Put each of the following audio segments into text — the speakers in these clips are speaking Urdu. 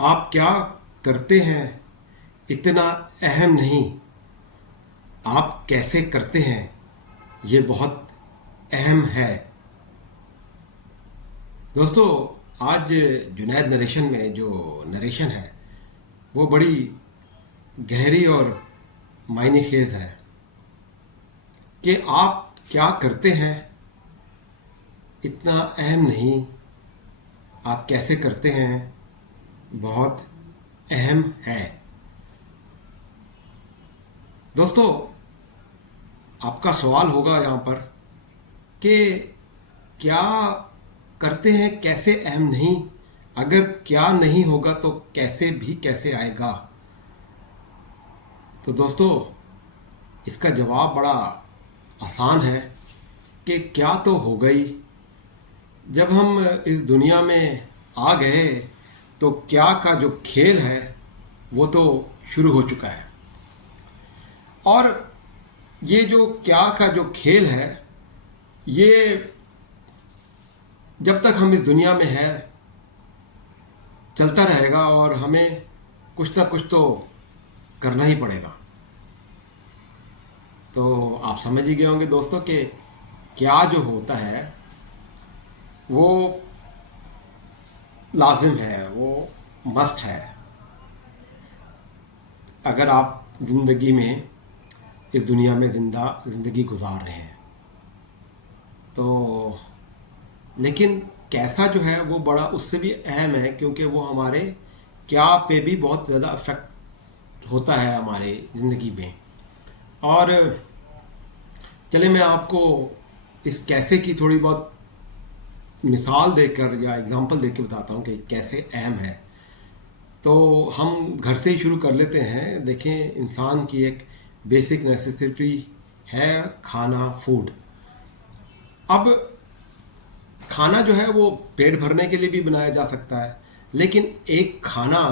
آپ کیا کرتے ہیں اتنا اہم نہیں، آپ کیسے کرتے ہیں یہ بہت اہم ہے۔ دوستو، آج جنید نریشن میں جو نریشن ہے وہ بڑی گہری اور معنی خیز ہے کہ آپ کیا کرتے ہیں اتنا اہم نہیں، آپ کیسے کرتے ہیں بہت اہم ہے۔ دوستو، آپ کا سوال ہوگا یہاں پر کہ کیا کرتے ہیں کیسے اہم نہیں، اگر کیا نہیں ہوگا تو کیسے بھی کیسے آئے گا؟ تو دوستو، اس کا جواب بڑا آسان ہے کہ کیا تو ہو گئی۔ جب ہم اس دنیا میں آ گئے تو کیا کا جو کھیل ہے وہ تو شروع ہو چکا ہے، اور یہ جو کیا کا جو کھیل ہے یہ جب تک ہم اس دنیا میں ہیں چلتا رہے گا، اور ہمیں کچھ نہ کچھ تو کرنا ہی پڑے گا۔ تو آپ سمجھ ہی گئے ہوں گے دوستوں کہ کیا جو ہوتا ہے وہ لازم ہے، وہ مسٹ ہے۔ اگر آپ زندگی میں اس دنیا میں زندگی گزار رہے ہیں تو، لیکن کیسا جو ہے وہ بڑا اس سے بھی اہم ہے، کیونکہ وہ ہمارے کیا پہ بھی بہت زیادہ افیکٹ ہوتا ہے ہمارے زندگی میں۔ اور چلے میں آپ کو اس کیسے کی تھوڑی بہت مثال دے کر یا اگزامپل دے کے بتاتا ہوں کہ کیسے اہم ہے۔ تو ہم گھر سے ہی شروع کر لیتے ہیں۔ دیکھیں، انسان کی ایک بیسک نیسیسٹی ہے کھانا، فوڈ۔ اب کھانا جو ہے وہ پیٹ بھرنے کے لیے بھی بنایا جا سکتا ہے، لیکن ایک کھانا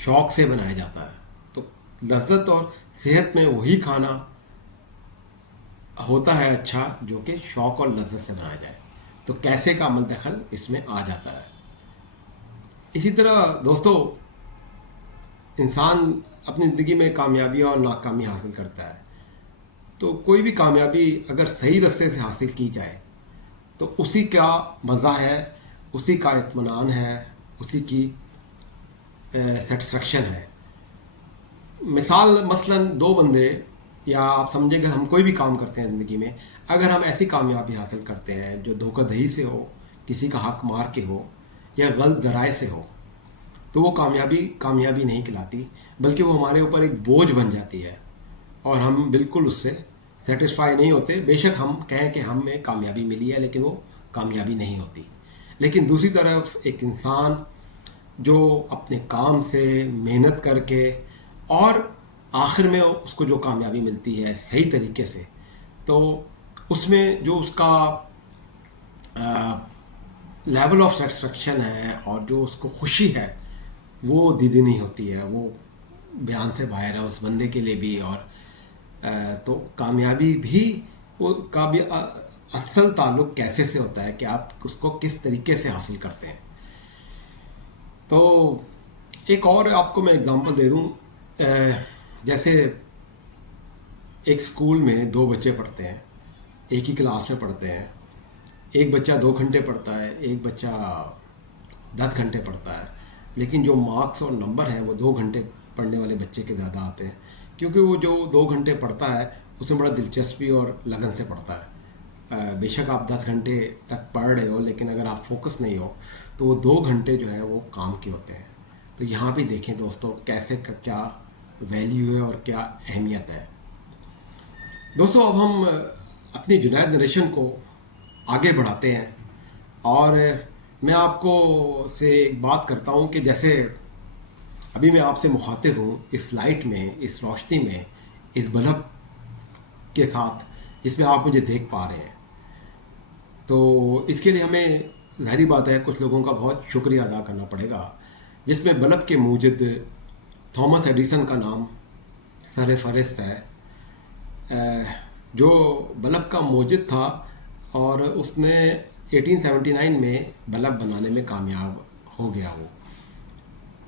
شوق سے بنایا جاتا ہے، تو لذت اور صحت میں وہی کھانا ہوتا ہے اچھا جو کہ شوق اور لذت سے بنایا جائے۔ تو کیسے کا عمل دخل اس میں آ جاتا ہے۔ اسی طرح دوستو، انسان اپنی زندگی میں کامیابی اور ناکامی حاصل کرتا ہے، تو کوئی بھی کامیابی اگر صحیح رستے سے حاصل کی جائے تو اسی کا مزہ ہے، اسی کا اطمینان ہے، اسی کی سیٹسفیکشن ہے۔ مثلاً دو بندے، یا آپ سمجھیں کہ ہم کوئی بھی کام کرتے ہیں زندگی میں، اگر ہم ایسی کامیابی حاصل کرتے ہیں جو دھوکہ دہی سے ہو، کسی کا حق مار کے ہو، یا غلط ذرائع سے ہو، تو وہ کامیابی نہیں کہلاتی، بلکہ وہ ہمارے اوپر ایک بوجھ بن جاتی ہے، اور ہم بالکل اس سے سیٹسفائی نہیں ہوتے۔ بے شک ہم کہیں کہ ہمیں کامیابی ملی ہے، لیکن وہ کامیابی نہیں ہوتی۔ لیکن دوسری طرف ایک انسان جو اپنے کام سے محنت کر کے اور آخر میں اس کو جو کامیابی ملتی ہے صحیح طریقے سے، تو اس میں جو اس کا لیول آف سیٹسفیکشن ہے اور جو اس کو خوشی ہے وہ دیدی نہیں ہوتی ہے، وہ بیان سے باہر ہے اس بندے کے لیے بھی۔ اور تو کامیابی بھی کا بھی اصل تعلق کیسے سے ہوتا ہے کہ آپ اس کو کس طریقے سے حاصل کرتے ہیں۔ تو ایک اور آپ کو میں اگزامپل دے دوں، جیسے ایک اسکول میں دو بچے پڑھتے ہیں، ایک ہی کلاس میں پڑھتے ہیں، ایک بچہ 2 گھنٹے پڑھتا ہے، ایک بچہ 10 گھنٹے پڑھتا ہے، لیکن جو مارکس اور نمبر ہیں وہ 2 گھنٹے پڑھنے والے بچے کے زیادہ آتے ہیں، کیونکہ وہ جو 2 گھنٹے پڑھتا ہے اس میں بڑا دلچسپی اور لگن سے پڑھتا ہے۔ بے شک آپ 10 گھنٹے تک پڑھ رہے ہو، لیکن اگر آپ فوکس نہیں ہو تو وہ 2 گھنٹے جو ہے وہ کام کے ہوتے ہیں۔ تو یہاں بھی دیکھیں دوستو کیسے کیا ویلیو ہے اور کیا اہمیت ہے۔ دوستو، اب ہم اپنی جنید نریشن کو آگے بڑھاتے ہیں، اور میں آپ کو سے ایک بات کرتا ہوں کہ جیسے ابھی میں آپ سے مخاطب ہوں اس لائٹ میں، اس روشنی میں، اس بلب کے ساتھ جس میں آپ مجھے دیکھ پا رہے ہیں، تو اس کے لیے ہمیں ظاہری بات ہے کچھ لوگوں کا بہت شکریہ ادا کرنا پڑے گا، جس میں بلب کے موجد تھامس ایڈیسن کا نام سر فہرست ہے، جو بلب کا موجد تھا، اور اس نے 1879 میں بلب بنانے میں کامیاب ہو گیا ہو۔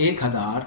1000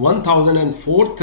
1004th